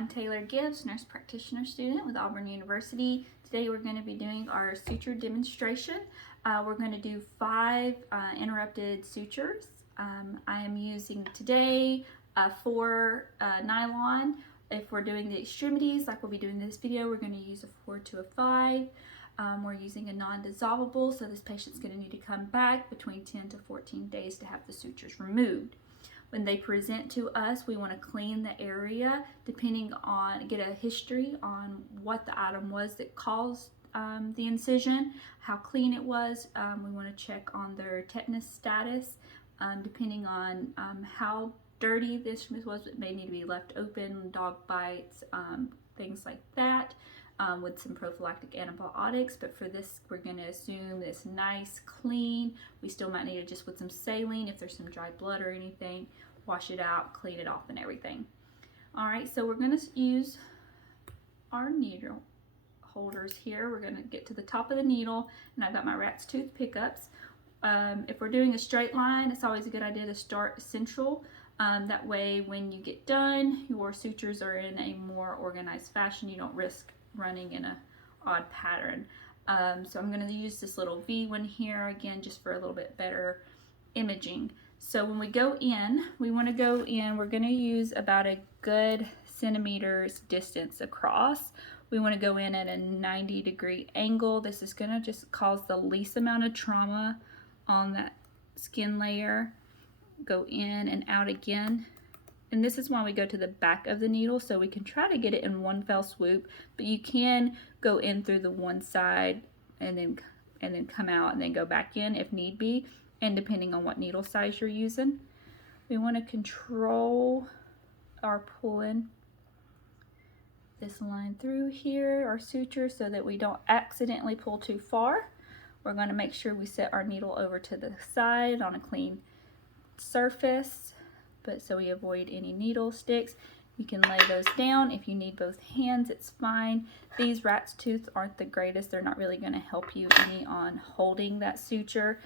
I'm Taylor Gibbs, nurse practitioner student with Auburn University. Today we're going to be doing our suture demonstration. We're going to do 5 interrupted sutures. I am using today 4 nylon. If we're doing the extremities, like we'll be doing in this video, we're going to use a 4 to a 5. We're using a non-dissolvable, so this patient's going to need to come back between 10 to 14 days to have the sutures removed. When they present to us, we want to clean the area, get a history on what the item was that caused the incision, how clean it was. We want to check on their tetanus status, depending on how dirty this was. It may need to be left open, dog bites, things like that, with some prophylactic antibiotics. But for this, we're going to assume it's nice, clean. We still might need it just with some saline if there's some dry blood or anything. Wash it out, clean it off and everything. Alright, so we're going to use our needle holders here. We're going to get to the top of the needle, and I've got my rat's tooth pickups. If we're doing a straight line, it's always a good idea to start central. That way when you get done, your sutures are in a more organized fashion. You don't risk running in an odd pattern. So I'm going to use this little V one here again just for a little bit better imaging. So when we go in, we're going to use about a good centimeters distance across. We want to go in at a 90-degree angle. This is going to just cause the least amount of trauma on that skin layer. Go in and out again. And this is why we go to the back of the needle, so we can try to get it in one fell swoop, but you can go in through the one side and then come out and then go back in if need be. And depending on what needle size you're using, we want to control our pulling this line through here, our suture, so that we don't accidentally pull too far. We're going to make sure we set our needle over to the side on a clean surface, but so we avoid any needle sticks. You can lay those down. If you need both hands, it's fine. These rat's tooth aren't the greatest. They're not really going to help you any on holding that suture.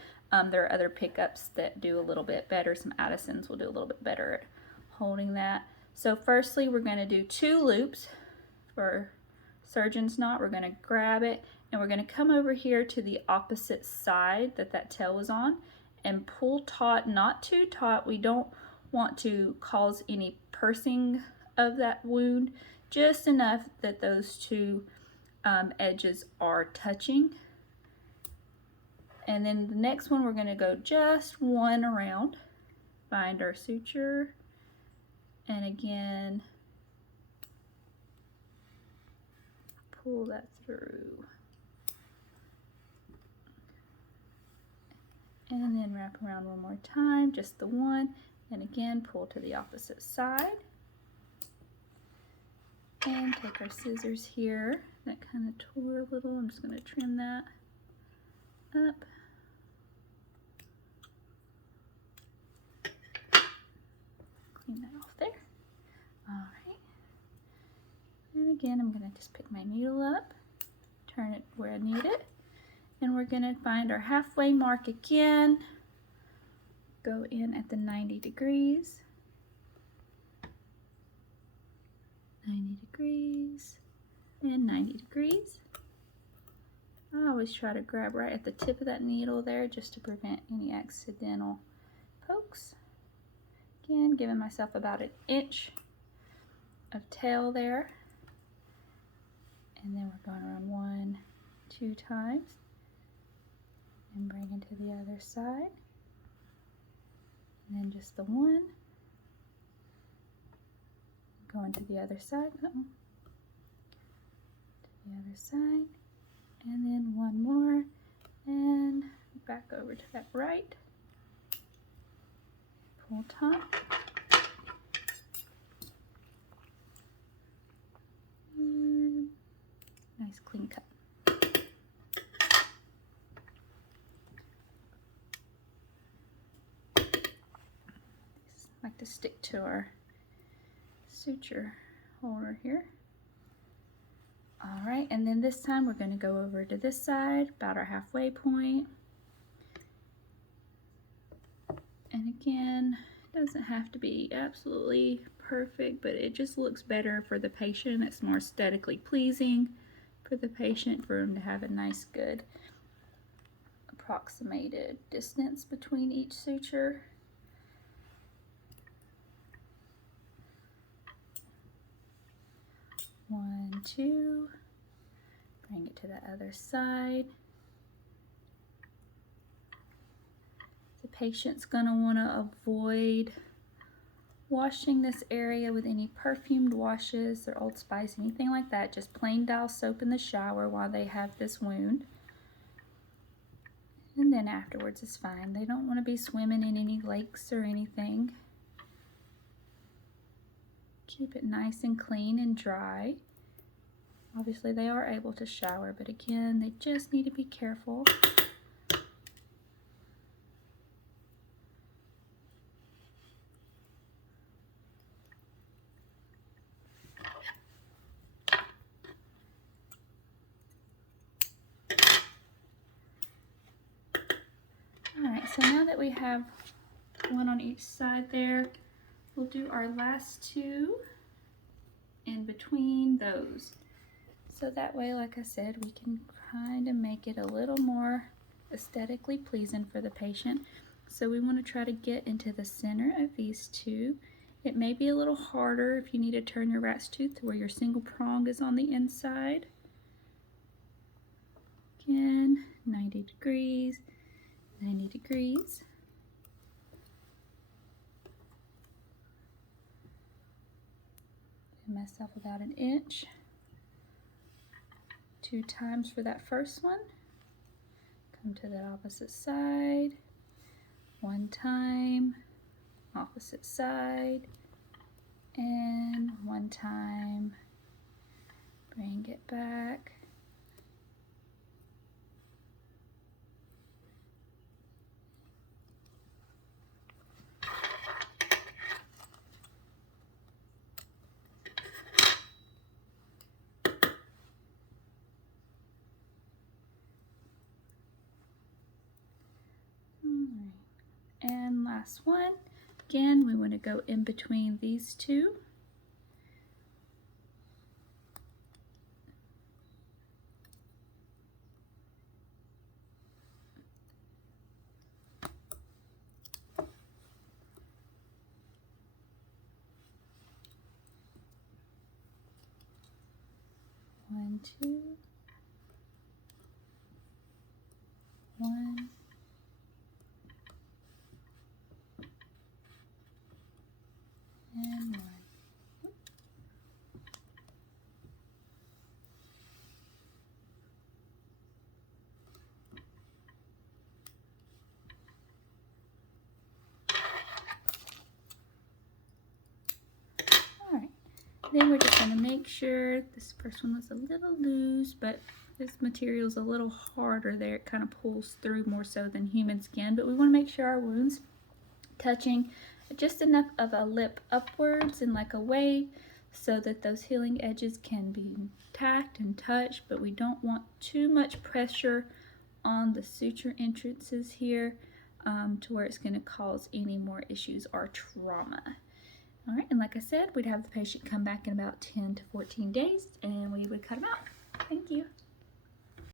There are other pickups that do a little bit better. Some Addisons will do a little bit better at holding that. So firstly, we're going to do 2 loops for surgeon's knot. We're going to grab it, and we're going to come over here to the opposite side that tail was on and pull taut, not too taut. We don't want to cause any pursing of that wound, just enough that those 2 edges are touching. And then the next one, we're going to go just 1 around, find our suture, and again pull that through, and then wrap around 1 more time, just the 1, and again pull to the opposite side, and take our scissors here. That kind of tore a little. I'm just going to trim that up. Clean that off there. Alright. And again, I'm going to just pick my needle up, turn it where I need it, and we're going to find our halfway mark again. Go in at the 90 degrees. 90 degrees. And 90 degrees. I always try to grab right at the tip of that needle there just to prevent any accidental pokes. Again, giving myself about 1 inch of tail there. And then we're going around 1, 2 times and bring into the other side. And then just the 1. Going to the other side. To the other side. And then 1 more. And back over to that right. Pull taut. And nice clean cut. Like to stick to our suture holder here. Alright, and then this time we're going to go over to this side, about our halfway point. And again, Doesn't have to be absolutely perfect, but it just looks better for the patient. It's more aesthetically pleasing for the patient, for them to have a nice, good approximated distance between each suture. One, two. Bring it to the other side. The patient's going to want to avoid washing this area with any perfumed washes or Old Spice, anything like that. Just plain dial soap in the shower while they have this wound. And then afterwards is fine. They don't want to be swimming in any lakes or anything. Keep it nice and clean and dry. Obviously they are able to shower, but again, they just need to be careful. Alright, so now that we have one on each side there, we'll do our last two in between those. So that way, like I said, we can kind of make it a little more aesthetically pleasing for the patient. So we want to try to get into the center of these two. It may be a little harder if you need to turn your rat's tooth to where your single prong is on the inside. Again, 90 degrees, 90 degrees. Mess up about an inch. 2 times for that first one. Come to the opposite side. 1 time, opposite side, and 1 time. Bring it back. And last one. Again, we want to go in between these two. One, two. 1. And 1. Alright, then we're just going to make sure this first one was a little loose, but this material is a little harder there. It kind of pulls through more so than human skin, but we want to make sure our wound's touching just enough of a lip upwards and like a wave so that those healing edges can be tacked and touched, but we don't want too much pressure on the suture entrances here to where it's going to cause any more issues or trauma. All right, and like I said, we'd have the patient come back in about 10 to 14 days and we would cut them out. Thank you.